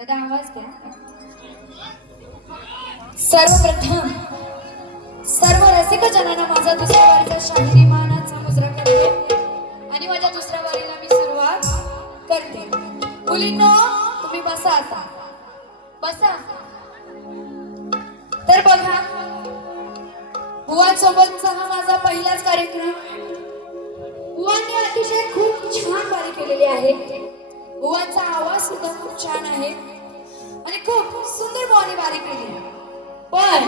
दादा आवाज द्या. सर्वप्रथम सर्व रसिक जनांना माझा दुसऱ्या वारीचा शाहिरी मानाचा मुजरा करते आणि माझ्या दुसऱ्या वारीला मी सुरुवात करते. मुलींनो तुम्ही बसा आता, बसा. तर बघा, बुवांसोबतचा हा माझा पहिलाच कार्यक्रम. बुवांनी अतिशय खूप छान वारी केलेली आहे. बुवांचा आवाज सुद्धा खूप छान आहे आणि खूप सुंदर बुवांनी वारी केली. पण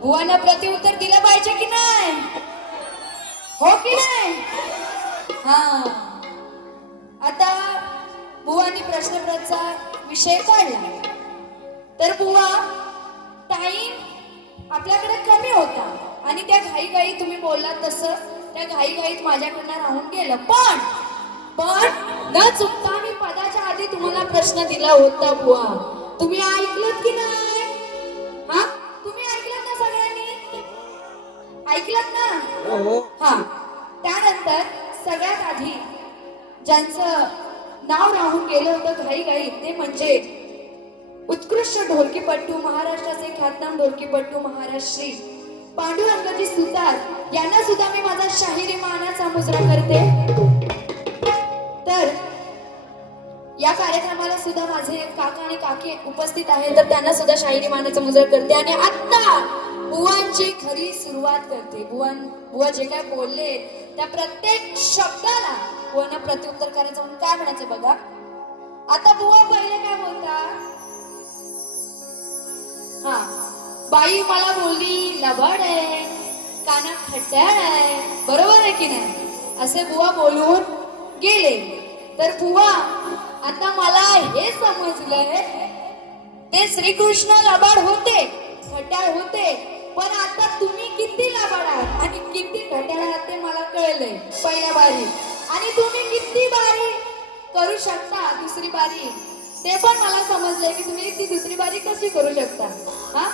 बुवांना प्रत्युत्तर दिलं पाहिजे की नाही, हो की नाही? हा, आता बुवांनी प्रश्नप्रचा विषय काढला. तर बुवा, टाइम आपल्याकडे कमी होता आणि त्या घाई तुम्ही बोललात तसं त्या घाईत माझ्याकडनं राहून गेलं. पण न चुकता मी पदाच्या आधी तुम्हाला प्रश्न दिला होता बुवा, तुम्ही ऐकलत की नाही? हा, तुम्ही ऐकलत ना? सगळ्यांनी ऐकलत ना? हा, त्यानंतर सगळ्यात आधी ज्यांचं नाव राहून गेलं होतं घाई ते म्हणजे उत्कृष्ट ढोलकीपट्टू, महाराष्ट्राचे ख्यातनाम ढोलकीपट्टू महाराज श्री पांडुरंगजी सुतार यांना सुद्धा मी माझा शाहिरी मानाचा मुजरा करते. तर या कार्यक्रमाला सुद्धा माझे काका आणि काकी उपस्थित आहेत, तर त्यांना सुद्धा शाहिरी मानाचा मुजरा करते. आणि आता बुवांची खरी सुरुवात करते. बुवा जे काय बोलले त्या प्रत्येक शब्दाला बुवांना प्रत्युत्तर करायचं म्हणून काय म्हणायचं बघा. आता बुवा पहिले काय बोलता? हा, बाई मला बोलली लबाड आहे, काना खट्याळ आहे, बरोबर आहे की नाही? असे बुवा बोलून गेले. तर बुवा, आता मला हे समजलंय ते श्रीकृष्ण लबाड होते, खट्याळ होते, पण आता तुम्ही किती लबाड आहात आणि किती खट्याळ आहात ते मला कळलंय पहिल्या बारी. आणि तुम्ही किती बारी करू शकता दुसरी बारी ते पण मला समजलंय की तुम्ही ती दुसरी बारी कशी करू शकता. हा,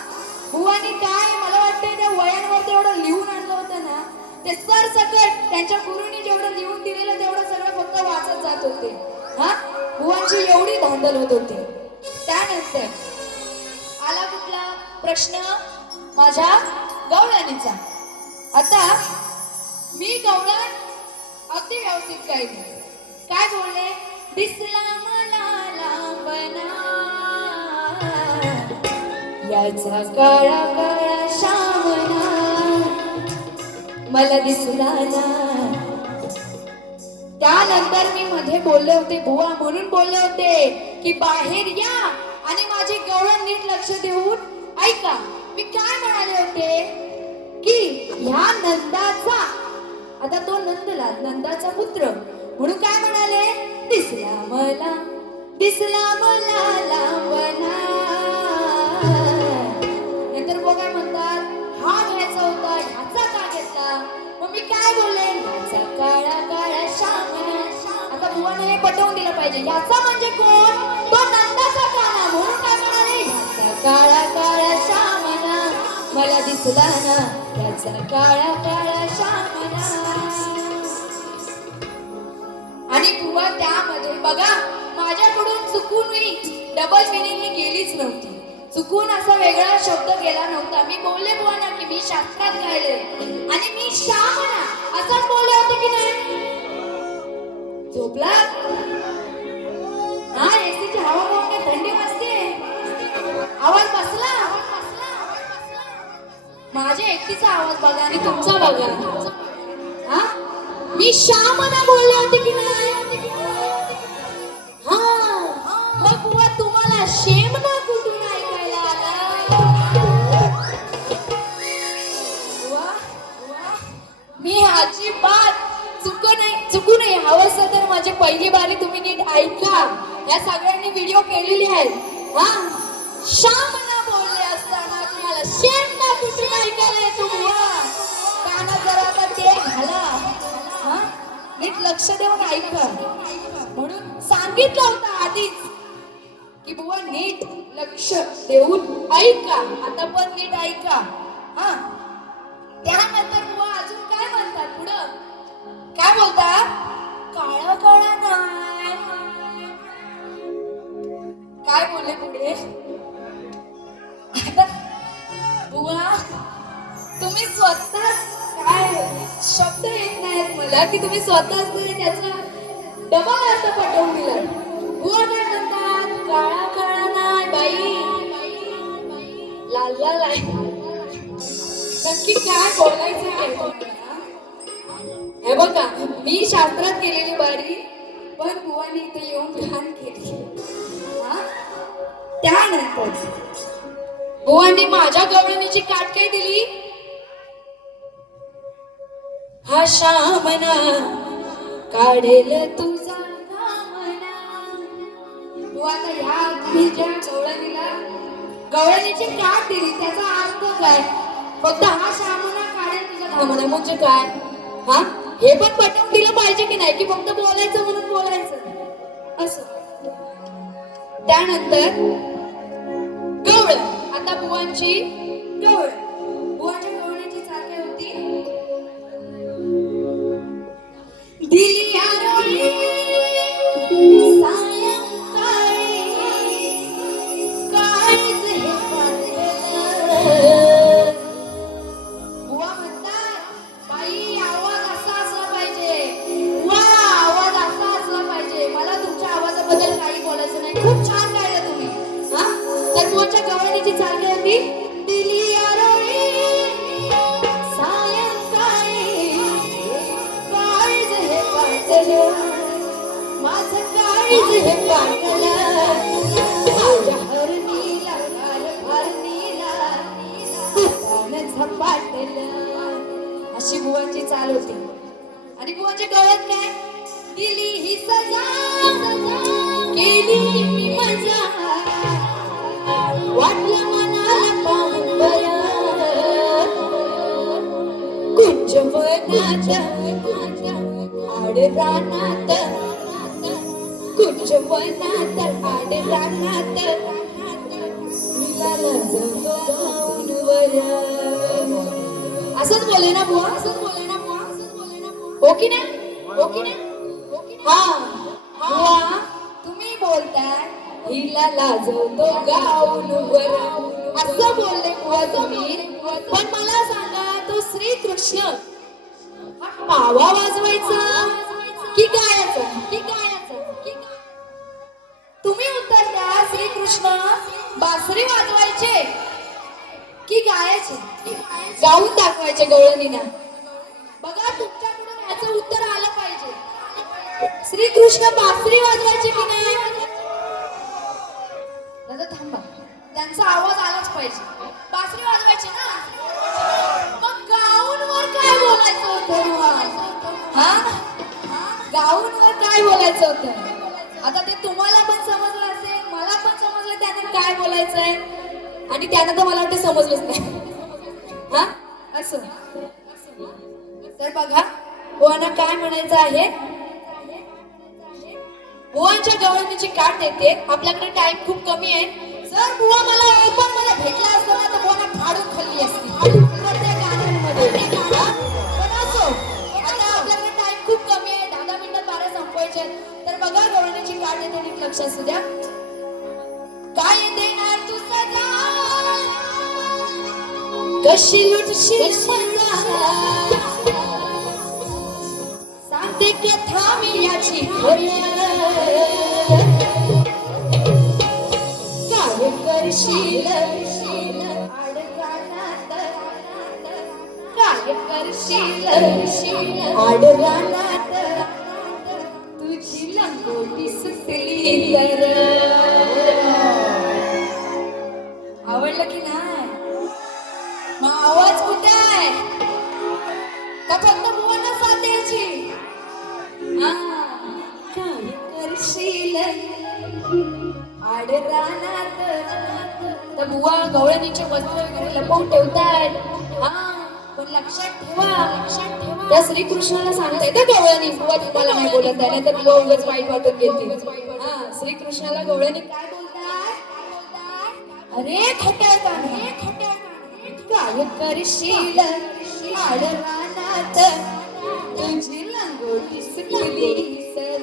बुवानी काय मला वाटतंय त्या वयांवर तेवढं लिहून आणलं होतं ना, ते सरसकट त्यांच्या गुरुनी जेवढं लिहून दिलेलं तेवढं सगळं फक्त वाचत जात होते. हा, बुवांची एवढी धांदल होत होती. त्यानंतर आला कुठला प्रश्न? माझ्या गवळणीचा. आता मी गवळण अगदी व्यवस्थित गायले. काय बोलले? दिसला मला लांबना याचा काळा काळा श्यामना मला दिसला ना. त्यानंतर मी मध्ये बोलले होते बुवा, म्हणून बोलले होते की बाहेर या आणि माझी गवळण नीट लक्ष देऊन ऐका. मी काय म्हणाले होते की ह्या नंदाचा, आता तो नंदाचा पुत्र म्हणून काय म्हणाले? दिसला मला लांबना. नंतर बघ काय म्हणतात, हा घ्यायचा होता, ह्याचा का घेतला? मग मी काय बोलले? ह्याचा काळा काळा श्यामना. आता बुवाने हे पटवून दिलं पाहिजे, ह्याचा म्हणजे कोण? तो नंदाचा काना. म्हणून काय म्हणाले? ह्याचा काळा काळा श्यामना मला दिसला ना, ह्याचा काळा काळा श्यामना. आणि बुवा त्यामध्ये बघा, माझ्याकडून चुकून मी डबल मिनिंग गेलीच नव्हती, चुकून असा वेगळा शब्द गेला नव्हता. मी बोलले बुवांना की मी शास्त्रात गायले आणि मी श्यामना असंच बोलले होते की नाही? झोपला? हा, एसीची हवा खाऊन थंडी वाजते, आवाज बसला. माझ्या एकटीचा आवाज बघा आणि तुमचा बघा. हा, मी श्यामना बोलले होते की नाही? हा, मग बुवा तुम्हाला शेमना कुठून ऐकायला आला? मी अजिबात चुकू नये हवंस तर माझी पहिली बारी तुम्ही नीट ऐका. या सगळ्यांनी व्हिडिओ केलेली आहेत हा. श्यामना बोलले असताना तुम्हाला शेमना कुठून ऐकायला येतो बुवा. कानात जरा आता ते घाला हा, नीट लक्ष देऊन ऐका. म्हणून सांगितलं होतं आधीच की बुवा नीट लक्ष देऊन ऐका. आता पण नीट ऐका हा. त्यानंतर बुवा अजून काय म्हणतात पुढं, काय बोलतात, काळा काळा नाही. काय बोलले पुढे आता बुवा, तुम्ही स्वतः काय शब्द येत नाहीत मला की तुम्ही स्वतःच त्याचा डबल अर्थ पटवून दिला. बुवा काय म्हणतात, काळा काळा नाही बाई, लाल लाल आहे. नक्की काय बोलायचं आहे तुम्हाला. हे बघा, मी शास्त्रात केलेली बारी पण बुवानी इथे येऊन घाण केली हा. त्यानंतर बुवांनी माझ्या गवळणीची काट काय दिली, हा श्यामना काढेल तुझा घामना. बुवा आता ह्या तुम्ही ज्या गवळणीची काट दिली त्याचा अर्थ काय, फक्त हा श्यामना काढेल तुझा घामना म्हणजे काय हा. हे पण पटवून दिलं पाहिजे की नाही, की फक्त बोलायचं म्हणून बोलायचं असं. त्यानंतर गवळ, आता बुवांची गवळ, बुवांच्या गवळणीची चाल काय होती, दिली आरोळी सायंकाळी काळीज हे पातळ. बुवा म्हणतात बाई आवाज असा असला पाहिजे, वा आवाज असा असला पाहिजे. मला तुमच्या आवाजाबद्दल काही बोलायचं नाही, खूप छान गायला तुम्ही हा. तर बुवाच्या गवळणीची चाल काय होती, दिली आरोळी सायंकाळी काळीज हे पातळ, माझं काळीज हे पातळ, माझ्या हरणीला काल भरणीला हातानं झपाटलं. अशी बुवांची चाल होती. आणि बुवांच्या गळ्यात काय, दिली ही सजा केली मी मजा, वाटलं मनाला पाहून बरं, कुंजवनात आड रानात, कुंजवनात आड रानात मिळाला जणू गाऊनवर. असंच बोले ना बुवा, असंच बोले ना बुवा, असंच बोले ना बुवा, हो की नाही, हो की नाही हा. बुवा तुम्ही बोलताय हिला लाजवतो गाऊनवर असं बोलले बुवा तुम्ही. पण मला सांगा, तो श्रीकृष्ण हा पावा वाजवायचा की गायचा, की गायचा, की तुम्ही उत्तर द्या. श्रीकृष्ण बासरी वाजवायचे की गायचे, गाऊन दाखवायचे गवळणीनं. बघा तुमच्याकडून याचं उत्तर आलं पाहिजे. श्रीकृष्ण बासरी वाजवायचे की नाही, दादा थांबा, त्यांचा आवाज आलाच पाहिजे. बासरी वाजवायची ना, मग गाऊनवर काय बोलायचं होतं हा. गाऊनवर काय बोलायचं होतं, आता ते तुम्हाला पण समजलं असेल, मला पण समजलं त्याने काय बोलायचंय, आणि त्यानं तर मला वाटतं समजलंच नाही हा असं. तर बघा बुवांना काय म्हणायचं आहे, बुवांच्या गवळणीची काट देते. आपल्याकडे टाइम खूप कमी आहे. जर बुवा मला ओपन मध्ये भेटला असता ना तर बुवांना फाडून खाल्ली असती प्रत्येक गाण्यांमध्ये. पण असो, आता आपल्याकडे टाइम खूप कमी आहे, 10 मिनिटात बारा संपवायचे. तर बघा गवळणीची काट देते, नीट लक्ष असू द्या. काय देणार तू सजा, कशी लुटशील सांगते कथा मी याची काय करशील आडगाणात, काय करशील आडगाणात, तुझी लंगोटी सुटली तर. आवडलं की नाही, मग आवाज कुठे आहे, का फक्त बुवांना साथ द्यायची. काय करशील आडरानात तर बुवा गवळणीचे वस्त्र वगैरे लपवून ठेवतात. हा पण लक्षात ठेवा त्या श्रीकृष्णाला सांगता येतं गवळणी बुवा तुम्हाला नाही बोलत आहे, तर बुवा उगाच वाईट वाटून घेतील. हा श्रीकृष्णाला गवळणी काय बोलतात? अरे खट्याळकाने काय करशील आडरानात तुझी लंगोटी सुटली सर.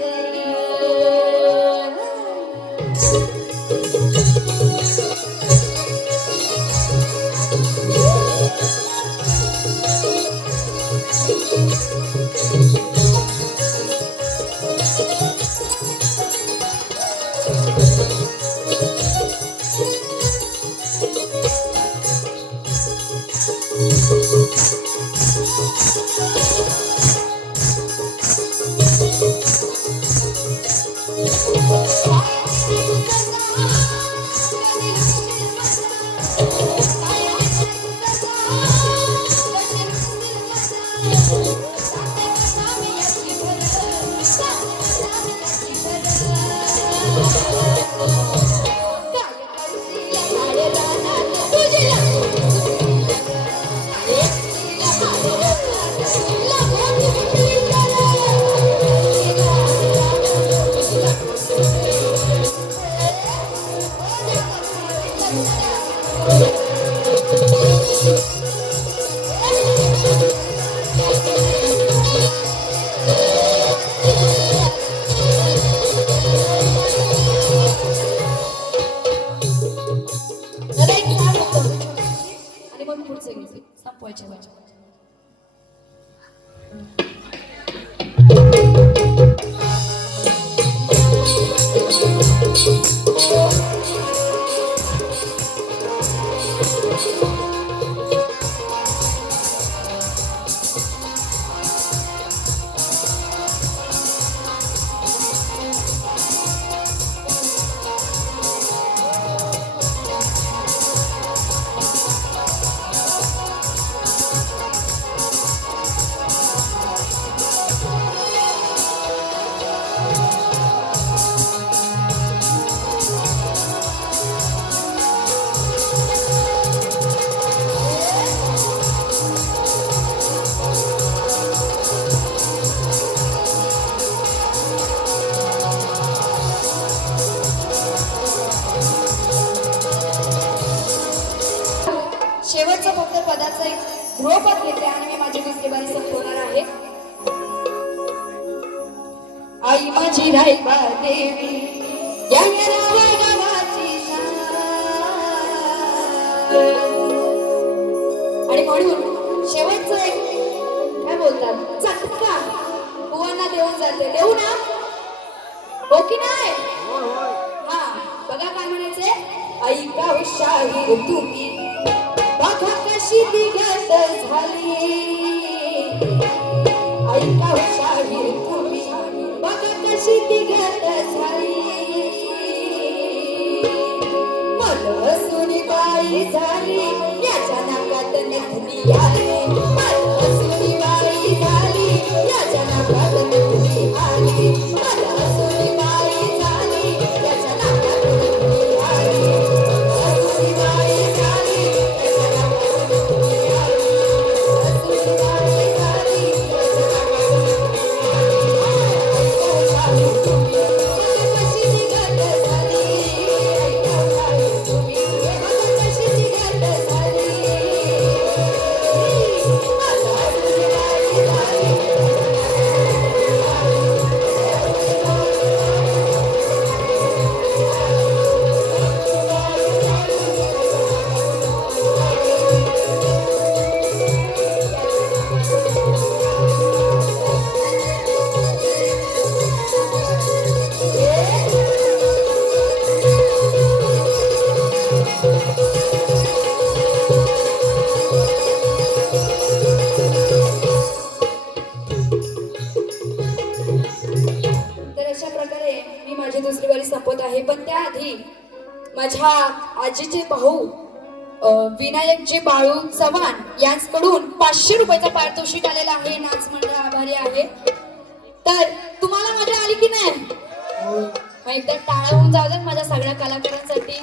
शेवटचं फक्त पदाचं एक गृहपद घेतले आणि मी माझी दुसरी बारी संपवणार आहे. आई माझी रायबा देवी या रावा गावाची शान. आणि म्हणून शेवटचं एक काय बोलतात चटका बुवांना देऊन जाते. देऊ ना? हो की नाही? हा बघा काय म्हणायचंय. ऐका शाहीर तुम्ही बघा कशी दिगत झाली. ऐका शाहीर तुम्ही बघा कशी दिगत झाली. मला सुनीबाई झाली याच्या नाकात नथनी आली. मला सुनीबाई झाली याच्या नाकात नथनी आली. मला सुनीबाई झाली याच्या नाकात नथनी आली. सुनीबाई झाली याच्या नाकात नथनी आली. सुनीबाई झाली याच्या नाकात नथनी आली. ऐका तुम्ही बघा कशी दिगत झाली. ऐका तुम्ही बघा कशी दिगत झाली. मला सुनीबाई झाली दुसरी वारी संपत आहे. पण त्याआधी माझ्या आजीचे भाऊ विनायकजी बाळू चव्हाण यांच्याकडून 500 रुपयाचा पारितोषिक आलेला आहे. नाच मंडळ आभारी आहे. तर तुम्हाला मजा आली की नाही? मग एकदा टाळा होऊन जाऊ दे माझ्या सगळ्या कलाकारांसाठी,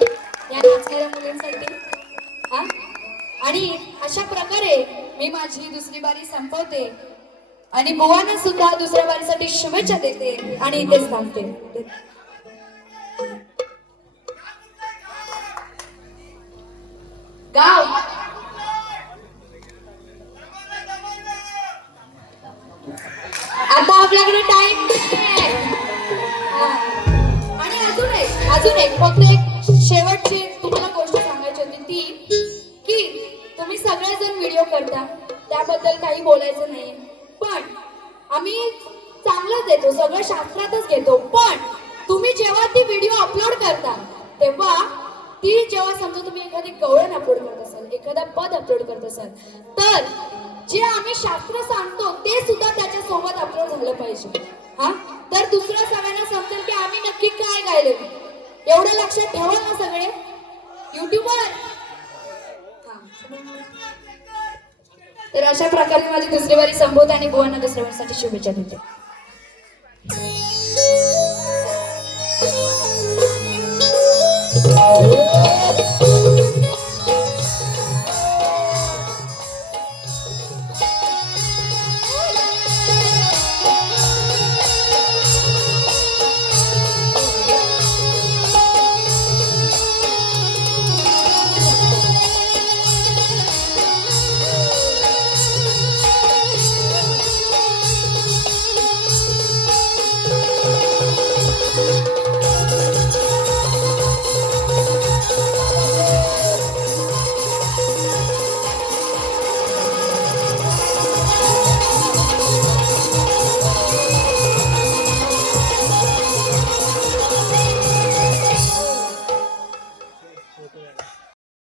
या नाचणाऱ्या मुलींसाठी. हा, आणि अशा प्रकारे मी माझी दुसरी बारी संपवते आणि बुवांना सुद्धा दुसऱ्या बारीसाठी शुभेच्छा देते आणि इथेच थांबते. गाव आता आपल्याकडे टाइम आणि अजून एक फक्त एक शेवटची तुम्हाला गोष्ट सांगायची होती ती की तुम्ही सगळेजण व्हिडिओ करता त्याबद्दल काही बोलायचं नाही, पण आम्ही चांगलंच देतो, सगळं शास्त्रातच घेतो, पण तुम्ही जेव्हा ती व्हिडिओ अपलोड करता तेव्हा ती जेव्हा समजा तुम्ही एखादी गवळण अपलोड करत असाल, एखादा पद अपलोड करत असाल, तर जे आम्ही शास्त्र सांगतो ते सुद्धा त्याच्या सोबत अपलोड झालं पाहिजे. हा, तर दुसऱ्या सगळ्यांना समजेल की आम्ही नक्की काय गायले. एवढं लक्षात ठेवा ना सगळे युट्यूबवर. तर अशा प्रकारे माझी दुसरी बारी संपवते आणि बुवांना दुसऱ्या बारीसाठी शुभेच्छा देते.